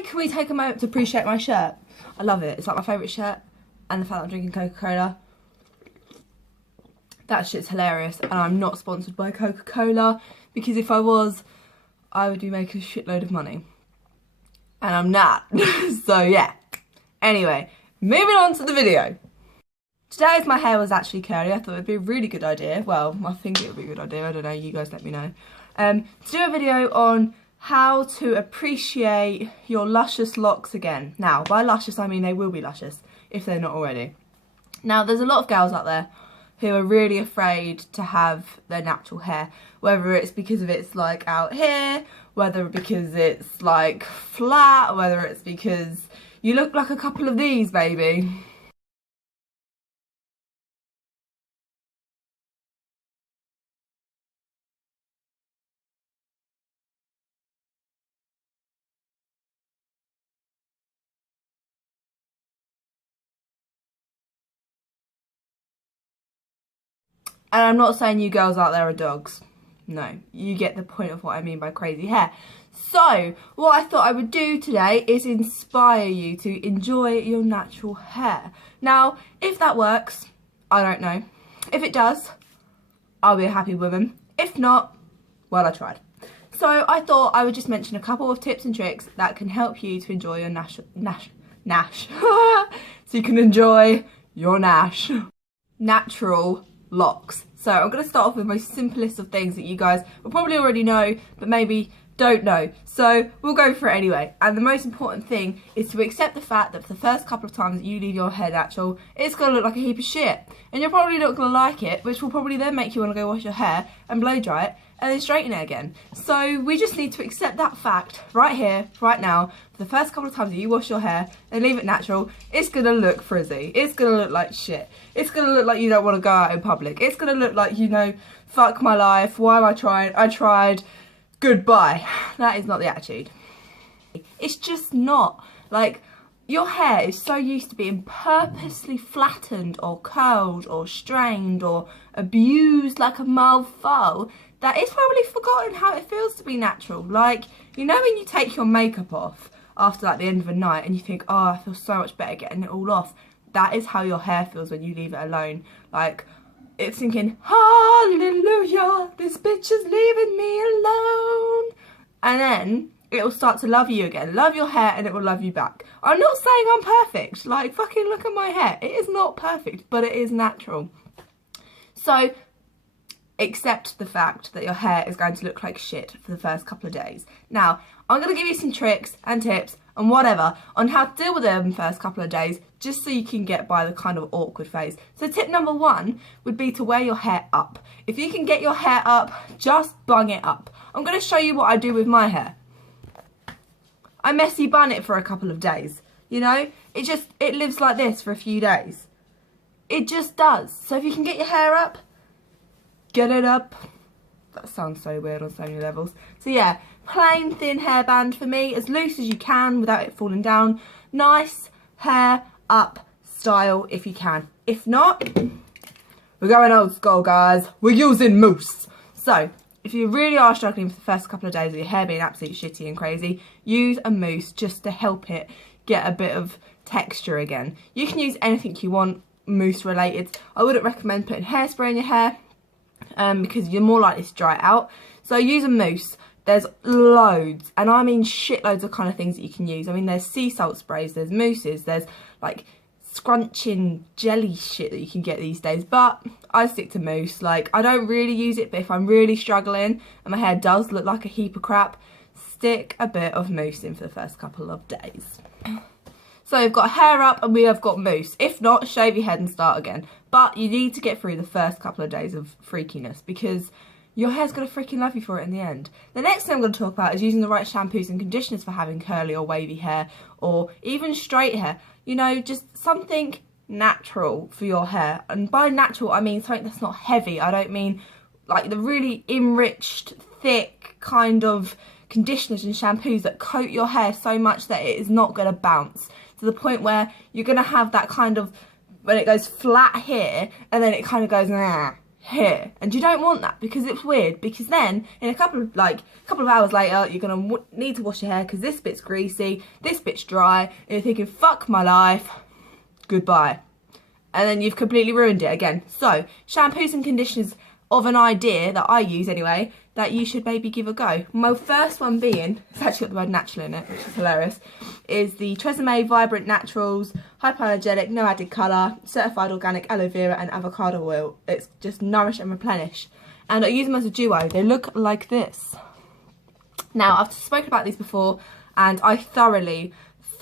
can we take a moment to appreciate my shirt? I love it. It's like my favourite shirt, and the fact that I'm drinking Coca-Cola. That shit's hilarious, and I'm not sponsored by Coca-Cola, because if I was, I would be making a shitload of money. And I'm not. So yeah. Anyway, moving on to the video. Today, as my hair was actually curly, I thought it would be a really good idea. Well, I think it would be a good idea. I don't know. You guys let me know. To do a video on how to appreciate your luscious locks again. Now, by luscious, I mean they will be luscious if they're not already. Now, there's a lot of girls out there who are really afraid to have their natural hair, whether it's because of it's like out here, whether because it's like flat, whether it's because you look like a couple of these, baby. And I'm not saying you girls out there are dogs. No, you get the point of what I mean by crazy hair. So, what I thought I would do today is inspire you to enjoy your natural hair. Now, if that works, I don't know. If it does, I'll be a happy woman. If not, well, I tried. So, I thought I would just mention a couple of tips and tricks that can help you to enjoy your nash. So you can enjoy your natural locks. So I'm going to start off with my simplest of things that you guys will probably already know, but maybe don't know. So we'll go for it anyway. And the most important thing is to accept the fact that for the first couple of times that you leave your hair natural, it's going to look like a heap of shit. And you're probably not going to like it, which will probably then make you want to go wash your hair and blow dry it and then straighten it again. So we just need to accept that fact right here, right now. For the first couple of times that you wash your hair and leave it natural, it's going to look frizzy. It's going to look like shit. It's going to look like you don't want to go out in public. It's going to look like, you know, fuck my life. Why am I trying? I tried. Goodbye. That is not the attitude. It's just not. Like, your hair is so used to being purposely flattened or curled or strained or abused like a mofo that it's probably forgotten how it feels to be natural. Like, you know when you take your makeup off after like the end of a night and you think, oh, I feel so much better getting it all off. That is how your hair feels when you leave it alone. Like, it's thinking, hallelujah, this bitch is leaving me alone. And then it will start to love you again. Love your hair and it will love you back. I'm not saying I'm perfect. Like, fucking look at my hair. It is not perfect, but it is natural. So, accept the fact that your hair is going to look like shit for the first couple of days. Now, I'm going to give you some tricks and tips and whatever on how to deal with them in the first couple of days, just so you can get by the kind of awkward phase. So tip number one would be to wear your hair up. If you can get your hair up, just bung it up. I'm going to show you what I do with my hair. I messy bun it for a couple of days. You know, it lives like this for a few days. It just does. So if you can get your hair up, get it up. That sounds so weird on so many levels. So yeah, plain thin hairband for me, as loose as you can without it falling down. Nice hair up style if you can. If not, we're going old school, guys. We're using mousse. So if you really are struggling for the first couple of days with your hair being absolutely shitty and crazy, use a mousse just to help it get a bit of texture again. You can use anything you want mousse related. I wouldn't recommend putting hairspray in your hair because you're more likely to dry it out. So use a mousse. There's loads, and I mean shitloads of kind of things that you can use. I mean, there's sea salt sprays, there's mousses, there's like scrunching jelly shit that you can get these days, but I stick to mousse. Like, I don't really use it, but if I'm really struggling and my hair does look like a heap of crap, stick a bit of mousse in for the first couple of days. So we've got hair up and we have got mousse. If not, shave your head and start again. But you need to get through the first couple of days of freakiness, because your hair's going to freaking love you for it in the end. The next thing I'm going to talk about is using the right shampoos and conditioners for having curly or wavy hair, or even straight hair. You know, just something natural for your hair. And by natural, I mean something that's not heavy. I don't mean like the really enriched, thick kind of conditioners and shampoos that coat your hair so much that it is not going to bounce, to the point where you're going to have that kind of, when it goes flat here and then it kind of goes here, and you don't want that because it's weird, because then in a couple of hours later you're gonna need to wash your hair because this bit's greasy, this bit's dry, and you're thinking, fuck my life, goodbye, and then you've completely ruined it again. So shampoos and conditioners of an idea that I use anyway, that you should maybe give a go. My first one being, it's actually got the word natural in it, which is hilarious, is the Tresemme Vibrant Naturals Hypoallergenic, no added colour, certified organic aloe vera and avocado oil. It's just nourish and replenish. And I use them as a duo. They look like this. Now, I've spoken about these before, and I thoroughly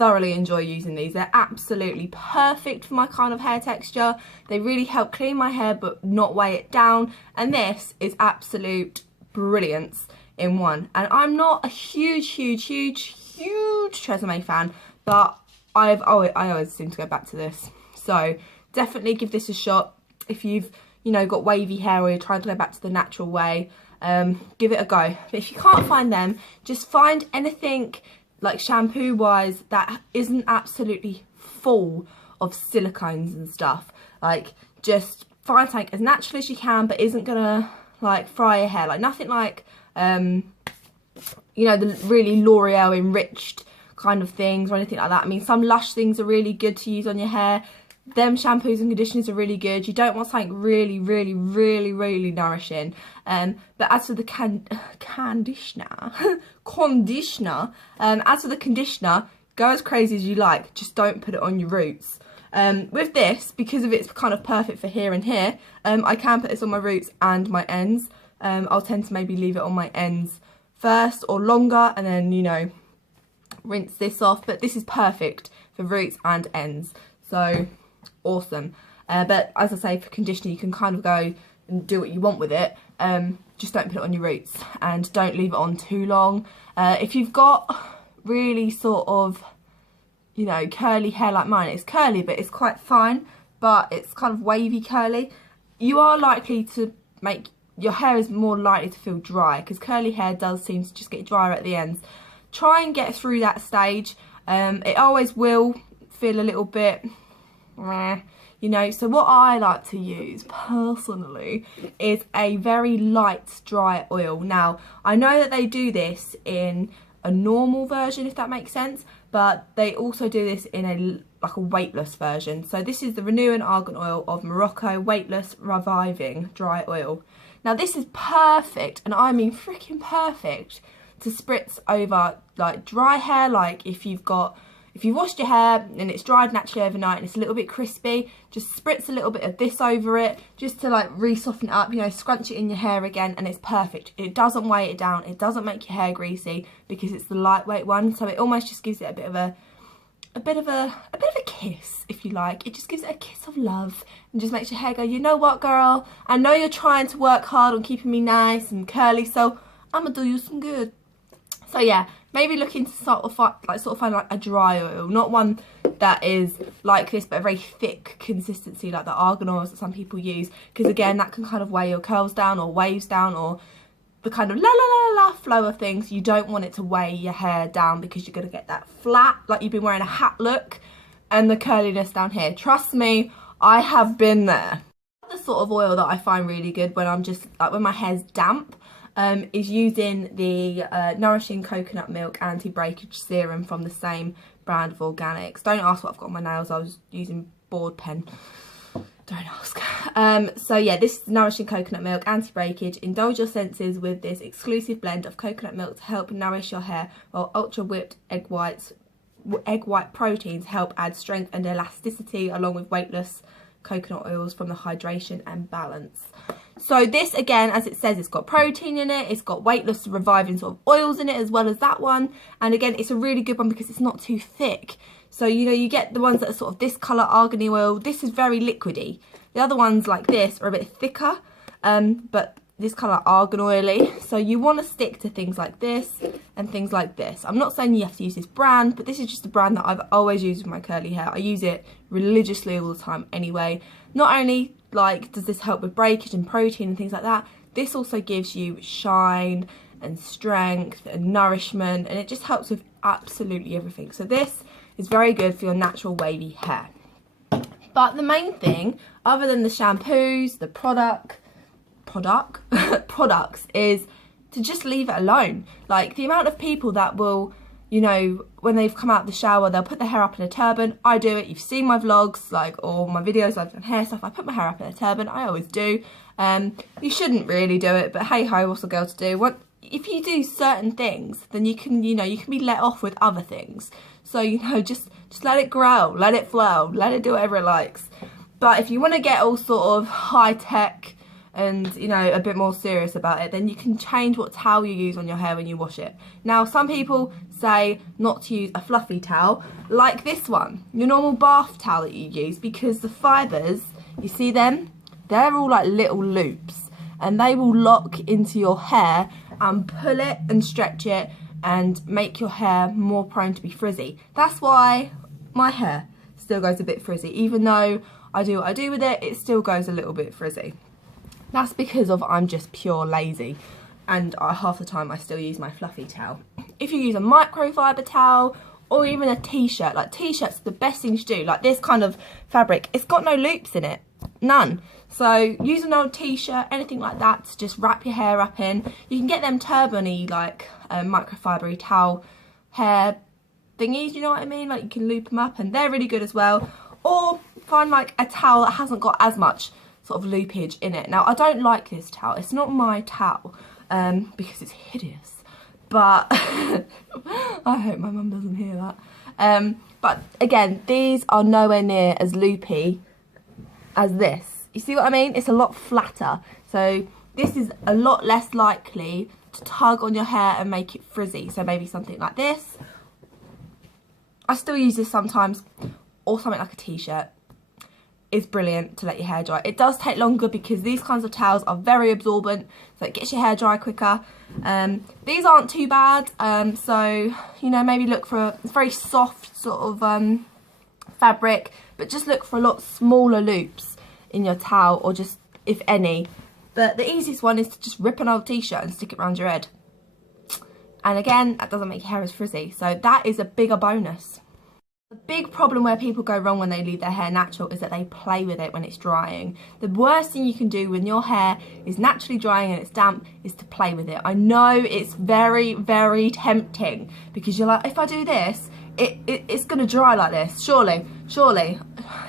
enjoy using these. They're absolutely perfect for my kind of hair texture. They really help clean my hair but not weigh it down, and this is absolute brilliance in one. And I'm not a huge Tresemme fan, but I always seem to go back to this. So definitely give this a shot if you've got wavy hair or you're trying to go back to the natural way. Give it a go. But if you can't find them, just find anything like shampoo wise that isn't absolutely full of silicones and stuff. Like, just find something as natural as you can but isn't gonna like fry your hair, like nothing like the really L'Oreal enriched kind of things or anything like that. I mean, some Lush things are really good to use on your hair. Them shampoos and conditioners are really good. You don't want something really nourishing. But as for the conditioner, as for the conditioner, go as crazy as you like. Just don't put it on your roots. With this, because of it's kind of perfect for here and here, I can put this on my roots and my ends. I'll tend to maybe leave it on my ends first or longer, and then rinse this off. But this is perfect for roots and ends, so awesome. But as I say, for conditioner, you can kind of go and do what you want with it. Just don't put it on your roots and don't leave it on too long. If you've got really sort of curly hair like mine, it's curly but it's quite fine, but it's kind of wavy curly, you are likely to make your hair is more likely to feel dry, because curly hair does seem to just get drier at the ends. Try and get through that stage. It always will feel a little bit so what I like to use personally is a very light dry oil. Now, I know that they do this in a normal version, if that makes sense, but they also do this in a weightless version. So this is the Renew and Argan Oil of Morocco Weightless Reviving Dry Oil. Now this is perfect, and I mean freaking perfect, to spritz over like dry hair. Like if you've washed your hair and it's dried naturally overnight and it's a little bit crispy, just spritz a little bit of this over it just to like re-soften it up, scrunch it in your hair again, and it's perfect. It doesn't weigh it down, it doesn't make your hair greasy because it's the lightweight one, so it almost just gives it a bit of a kiss, if you like. It just gives it a kiss of love and just makes your hair go, you know what, girl, I know you're trying to work hard on keeping me nice and curly, so I'm gonna do you some good. So yeah, maybe looking to sort of find like a dry oil, not one that is like this but a very thick consistency like the argan oils that some people use, because again that can kind of weigh your curls down or waves down, or the kind of la flow of things. You don't want it to weigh your hair down because you're going to get that flat, like you've been wearing a hat look, and the curliness down here. Trust me, I have been there. The sort of oil that I find really good when I'm just like when my hair's damp is using the Nourishing Coconut Milk Anti-Breakage Serum from the same brand of organics. Don't ask what I've got on my nails, I was using board pen. Don't ask. So yeah, this is Nourishing Coconut Milk Anti-Breakage. Indulge your senses with this exclusive blend of coconut milk to help nourish your hair, while ultra whipped egg white proteins help add strength and elasticity, along with weightless coconut oils from the hydration and balance. So this, again, as it says, it's got protein in it, it's got weightless reviving sort of oils in it as well as that one, and again it's a really good one because it's not too thick. So you get the ones that are sort of this colour, argan oil. This is very liquidy. The other ones like this are a bit thicker, but this colour argan oily. So you want to stick to things like this and things like this. I'm not saying you have to use this brand, but this is just a brand that I've always used with my curly hair. I use it religiously all the time anyway. Not only like does this help with breakage and protein and things like that, this also gives you shine and strength and nourishment, and it just helps with absolutely everything. So this is very good for your natural wavy hair. But the main thing, other than the shampoos, the product, products is to just leave it alone. Like, the amount of people that will, you know, when they've come out of the shower, they'll put their hair up in a turban. I do it. You've seen my vlogs, like, or my videos, I've done hair stuff. I put my hair up in a turban. I always do. You shouldn't really do it, but hey ho, what's a girl to do? If you do certain things, then you can, you know, you can be let off with other things. So, you know, just let it grow, let it flow, let it do whatever it likes. But if you want to get all sort of high tech and, you know, a bit more serious about it, then you can change what towel you use on your hair when you wash it. Now, some people say not to use a fluffy towel like this one, your normal bath towel that you use, because the fibres, you see them? They're all like little loops, and they will lock into your hair and pull it and stretch it and make your hair more prone to be frizzy. That's why my hair still goes a bit frizzy. Even though I do what I do with it, it still goes a little bit frizzy. That's because I'm just pure lazy, and half the time I still use my fluffy towel. If you use a microfiber towel or even a t-shirt, like t-shirts are the best thing to do. Like this kind of fabric, it's got no loops in it, none. So use an old t-shirt, anything like that, to just wrap your hair up in. You can get them turban-y, like microfiber-y towel hair thingies, you know what I mean? Like you can loop them up and they're really good as well. Or find like a towel that hasn't got as much sort of loopage in it. Now I don't like this towel, it's not my towel because it's hideous, but I hope my mum doesn't hear that. But again, these are nowhere near as loopy as this. You see what I mean? It's a lot flatter, so this is a lot less likely to tug on your hair and make it frizzy. So maybe something like this. I still use this sometimes, or something like a t-shirt. Is brilliant to let your hair dry. It does take longer because these kinds of towels are very absorbent, so it gets your hair dry quicker. These aren't too bad, so you know, maybe look for a very soft sort of fabric, but just look for a lot smaller loops in your towel, or just, if any. But the easiest one is to just rip an old t-shirt and stick it around your head. And again, that doesn't make your hair as frizzy, so that is a bigger bonus. The big problem where people go wrong when they leave their hair natural is that they play with it when it's drying. The worst thing you can do when your hair is naturally drying and it's damp is to play with it. I know it's very, very tempting, because you're like, if I do this, it's going to dry like this. Surely,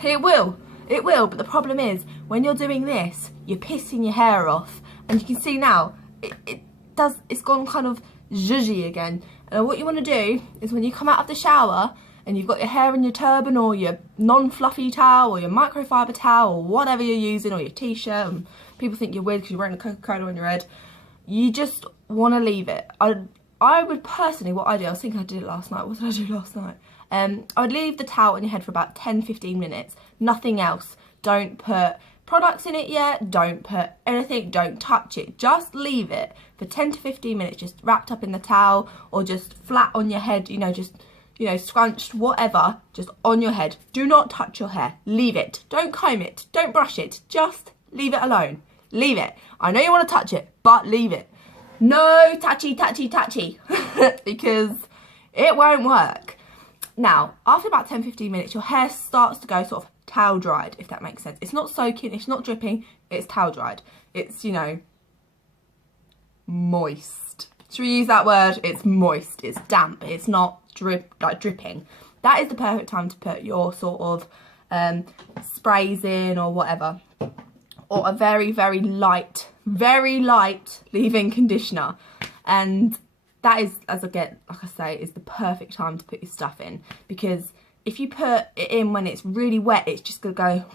it will. It will, but the problem is, when you're doing this, you're pissing your hair off. And you can see now, it's gone kind of zhuzhy again. And what you want to do is, when you come out of the shower, and you've got your hair in your turban or your non-fluffy towel or your microfiber towel or whatever you're using, or your t-shirt, and people think you're weird because you're wearing a Coca-Cola on your head, you just want to leave it. I would personally, what I do, I was thinking I did it last night. What did I do last night? I would leave the towel on your head for about 10-15 minutes. Nothing else. Don't put products in it yet. Don't put anything. Don't touch it. Just leave it for 10 to 15 minutes, just wrapped up in the towel, or just flat on your head, you know, just, you know, scrunched, whatever, just on your head. Do not touch your hair. Leave it. Don't comb it. Don't brush it. Just leave it alone. Leave it. I know you want to touch it, but leave it. No touchy, because it won't work. Now, after about 10-15 minutes, your hair starts to go sort of towel dried, if that makes sense. It's not soaking, it's not dripping, it's towel dried. It's, you know, moist. Should we use that word? It's moist, it's damp, it's not dripping. That is the perfect time to put your sort of sprays in, or whatever. Or a very, very light leave-in conditioner. And that is, as like I say, is the perfect time to put your stuff in. Because if you put it in when it's really wet, it's just going to go,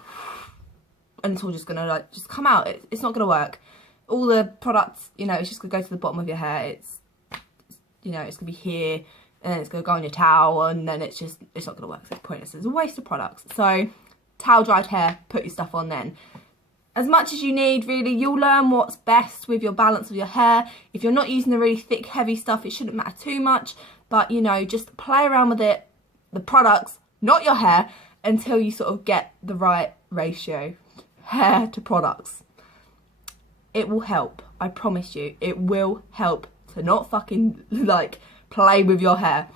and it's all just going to like just come out. It's not going to work. All the products, you know, it's just going to go to the bottom of your hair. It's, you know, it's going to be here, and then it's going to go on your towel, and then it's not going to work. So it's pointless. It's a waste of products. So towel dried hair, put your stuff on then. As much as you need, really. You'll learn what's best with your balance of your hair. If you're not using the really thick, heavy stuff, it shouldn't matter too much. But, you know, just play around with it, the products, not your hair, until you sort of get the right ratio, hair to products. It will help. I promise you, it will help to not fucking, like, play with your hair.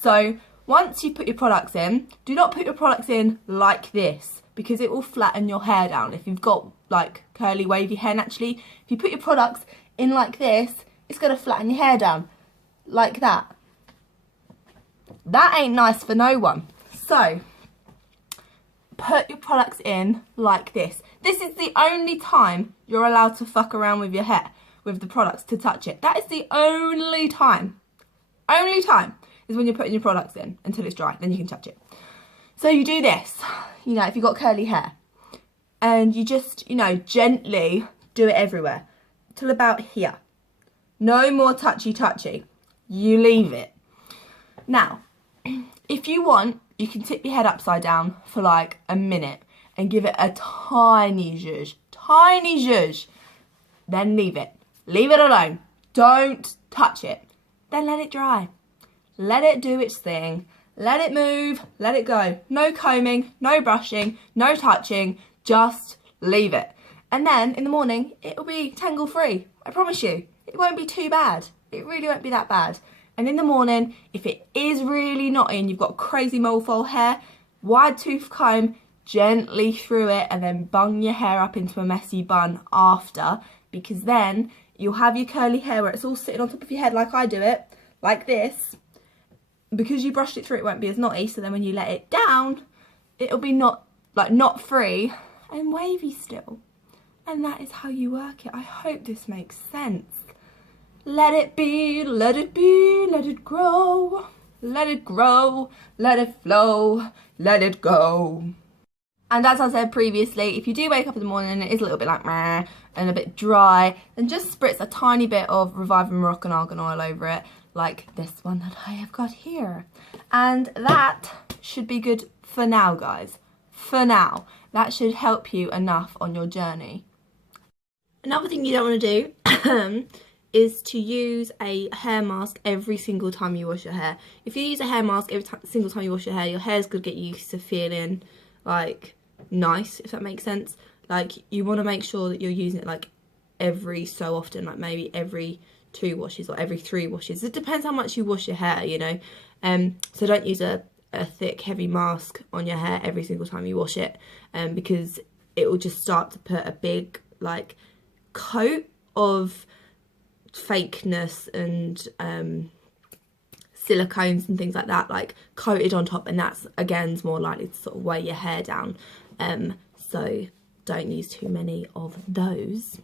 So, once you put your products in, do not put your products in like this, because it will flatten your hair down. If you've got like curly wavy hair naturally. If you put your products in like this, it's going to flatten your hair down like that. That ain't nice for no one. So put your products in like this. This is the only time you're allowed to fuck around with your hair, with the products, to touch it. That is the only time. Only time is when you're putting your products in until it's dry. Then you can touch it. So you do this, you know, if you've got curly hair. And you just, you know, gently do it everywhere. Till about here. No more touchy. You leave it. Now, if you want, you can tip your head upside down for like a minute and give it a tiny zhuzh. Tiny zhuzh. Then leave it. Leave it alone. Don't touch it. Then let it dry. Let it do its thing. Let it move. Let it go. No combing, no brushing, no touching. Just leave it. And then in the morning, it'll be tangle free. I promise you. It won't be too bad. It really won't be that bad. And in the morning, if it is really knotty and you've got crazy mole hair, wide tooth comb gently through it and then bung your hair up into a messy bun after, because then you'll have your curly hair where it's all sitting on top of your head like I do it, like this. Because you brushed it through, it won't be as knotty, so then when you let it down, it'll be knot free and wavy still. And that is how you work it. I hope this makes sense. Let it be, let it be, let it grow, let it grow, let it flow, let it go. And as I said previously, if you do wake up in the morning and it is a little bit like meh and a bit dry, then just spritz a tiny bit of Reviving Moroccan Argan Oil over it, like this one that I have got here. And that should be good for now, guys. For now. That should help you enough on your journey. Another thing you don't want to do is to use a hair mask every single time you wash your hair. If you use a hair mask every single time you wash your hair's going to get used to feeling like nice, if that makes sense. Like, you want to make sure that you're using it like every so often, like maybe every 2 washes or every 3 washes. It depends how much you wash your hair, you know. So don't use a thick, heavy mask on your hair every single time you wash it, because it will just start to put a big like coat of fakeness and silicones and things like that, like coated on top, and that's again more likely to sort of weigh your hair down. So don't use too many of those.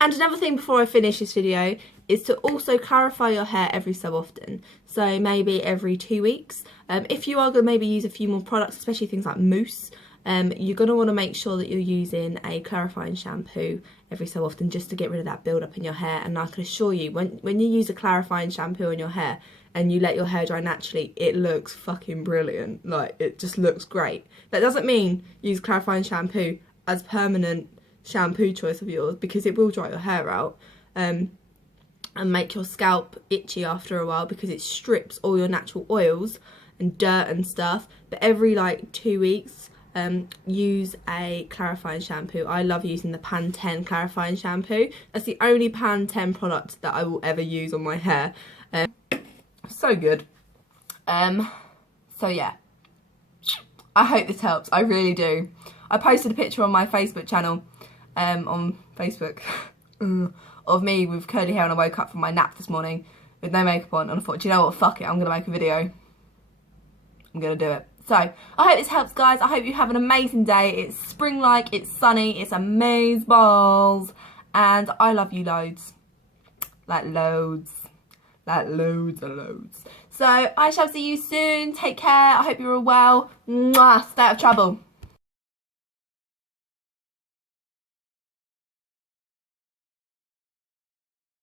And another thing before I finish this video is to also clarify your hair every so often. So maybe every 2 weeks. If you are going to maybe use a few more products, especially things like mousse, you're going to want to make sure that you're using a clarifying shampoo every so often, just to get rid of that build up in your hair. And I can assure you, when you use a clarifying shampoo on your hair and you let your hair dry naturally, it looks fucking brilliant. Like, it just looks great. That doesn't mean use clarifying shampoo as permanent shampoo choice of yours, because it will dry your hair out and make your scalp itchy after a while, because it strips all your natural oils and dirt and stuff. But every like 2 weeks, use a clarifying shampoo. I love using the Pantene clarifying shampoo. That's the only Pantene product that I will ever use on my hair. So good. So yeah, I hope this helps. I really do. I posted a picture on my Facebook channel, on Facebook, of me with curly hair, and I woke up from my nap this morning with no makeup on, and I thought, do you know what, fuck it, I'm gonna make a video. I'm gonna do it. So I hope this helps, guys. I hope you have an amazing day. It's spring-like, it's sunny, it's amaze balls, and I love you loads. Like loads. Like loads and loads. So I shall see you soon. Take care. I hope you're all well. Mwah. Stay out of trouble.